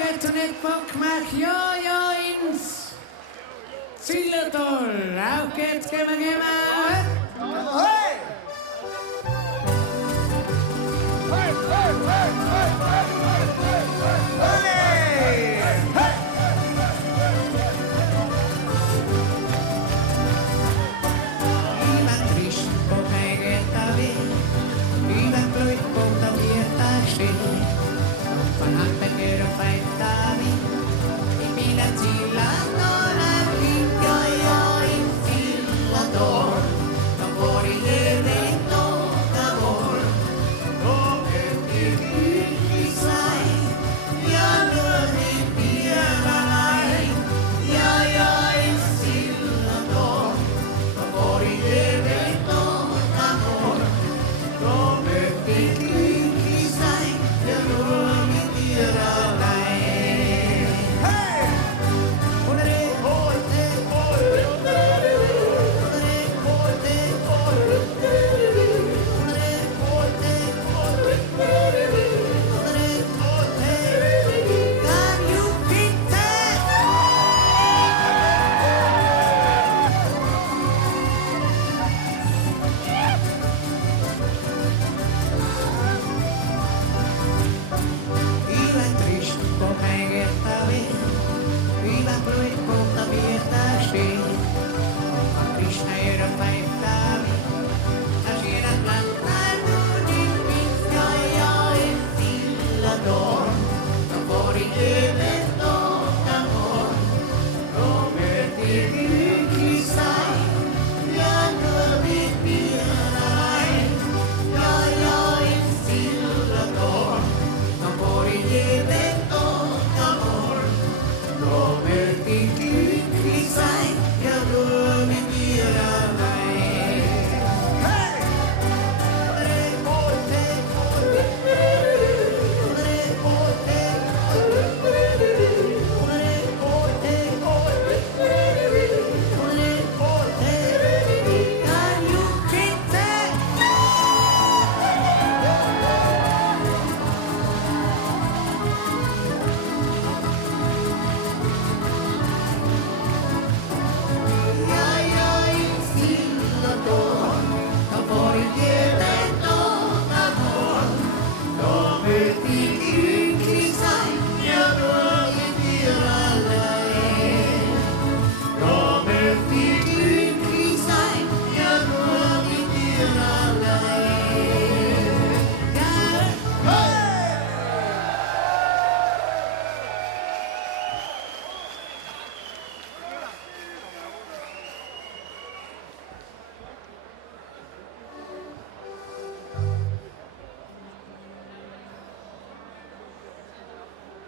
geht's und nicht Bockmark, ja, ja, ins Zillertal. Auf geht's, gehen wir. Hey! Hey! Ivan Trist på vägen av er, Ivan Blöjt på den vita sten. Von Handbäcker och fajta vi, I bilen till Andorra, ja, I Zillertal. De går I ledet och amor, och ett lyckligt sig, ja, nu vi björnar mig, ja, I Zillertal. De går I ledet och amor, och ett lyckligt sig, ja, nu vi björnar mig. Ivan Trist på vägen av er, Ivan Blöjt på den vita sten. Om Krishna är en fajta vi, jag ser att blandar munnen finns, ja, I Zillertal. De går I övet och amor, de möter lycklig sig, ja, nu vi björnar mig, ja, I Zillertal. De går I ledet och amor, de möter lycklig sig, ja, nu vi björnar mig.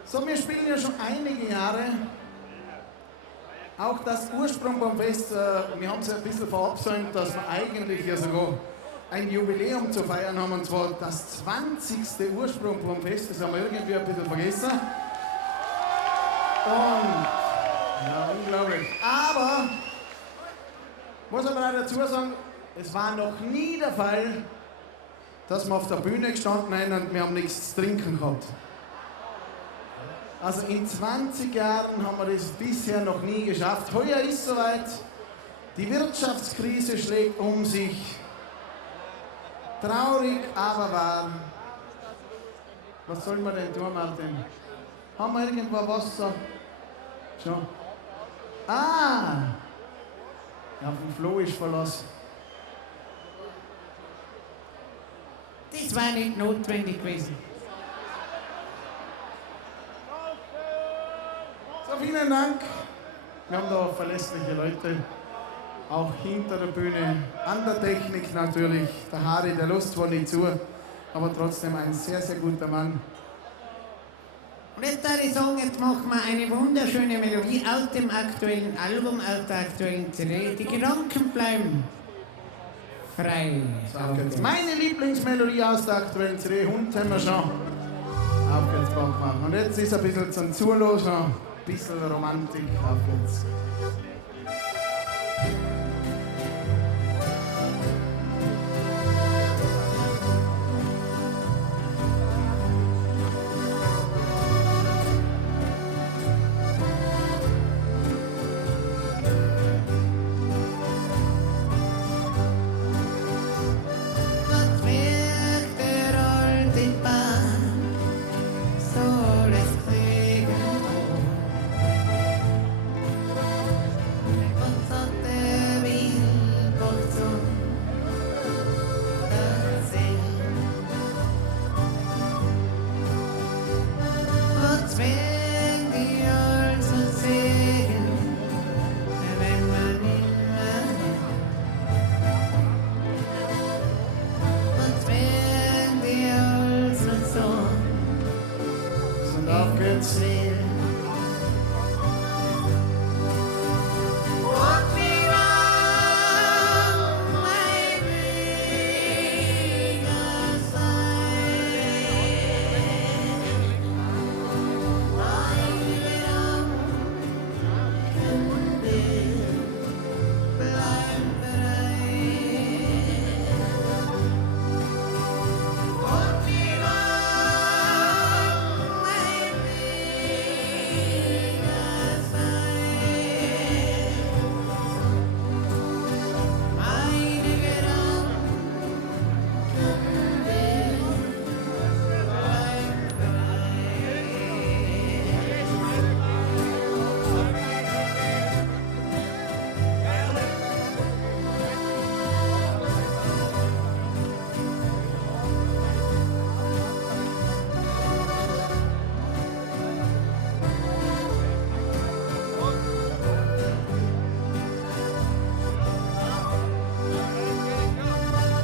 So, wir spielen ja schon einige Jahre. Auch das Ursprung beim Fest, wir haben es ein bisschen verabsäumt, dass wir eigentlich ja sogar ein Jubiläum zu feiern haben, und zwar das 20. Ursprung beim Fest. Das haben wir irgendwie ein bisschen vergessen. Und, ja, unglaublich. Aber, muss aber auch dazu sagen, es war noch nie der Fall, dass wir auf der Bühne gestanden sind und wir haben nichts zu trinken gehabt. Also in 20 Jahren haben wir das bisher noch nie geschafft. Heuer ist es soweit. Die Wirtschaftskrise schlägt um sich. Traurig, aber wahr. Was soll man denn tun, Martin? Haben wir irgendwo Wasser? Schon. Ah! Ja, vom Flo ist verlassen. Das war nicht notwendig gewesen. So, vielen Dank. Wir haben da verlässliche Leute, auch hinter der Bühne, an der Technik natürlich. Der Harry, der lässt zwar nicht zu, aber trotzdem ein sehr, sehr guter Mann. Und jetzt würde ich sagen, jetzt machen wir eine wunderschöne Melodie aus dem aktuellen Album, aus der aktuellen CD. Die Gedanken bleiben frei. So, jetzt meine Lieblingsmelodie aus der aktuellen CD, Hund haben wir schon. Auf geht's, Bockmann. Und jetzt ist ein bisschen zum Zuhören, ein bisschen Romantik. Auf geht's. Himmels will. Und wie lang mein Weg sein, mein Leben bleibt bereit. Und wie lang mein Weg sein, meine Gedanken bleibt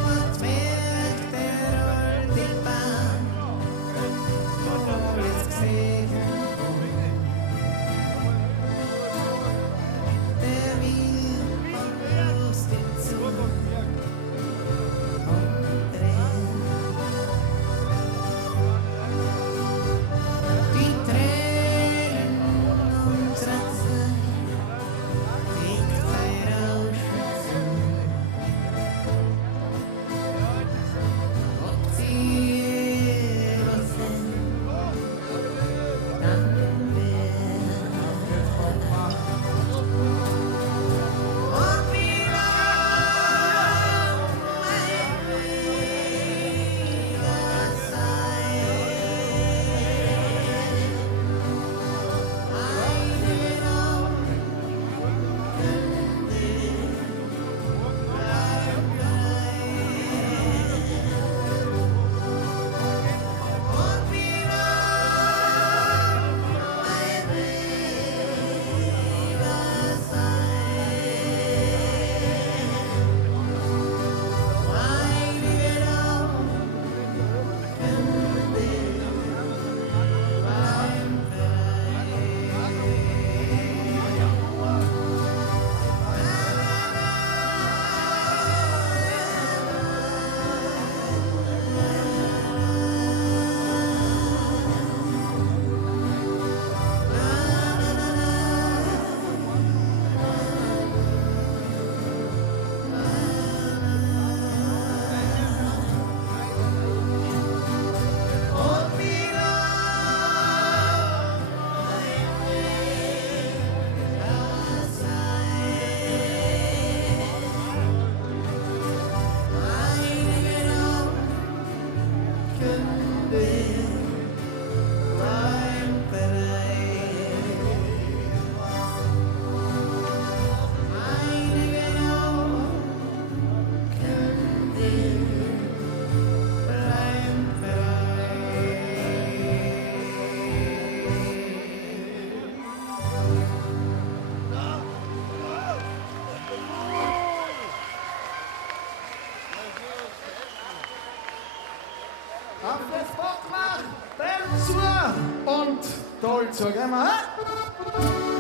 und merkt rollt die Bahn, obwohl es gesehen, der Wind brust ihm zu und dreht die Tränen unserer Zeit, legt ein Rauschen zu. Ob sie was sind, dann und wie lang mein Weg sein, meine und wie lang mein Weg Apfel Bockmach, Bell zu und toll zu, gehen wir, hä?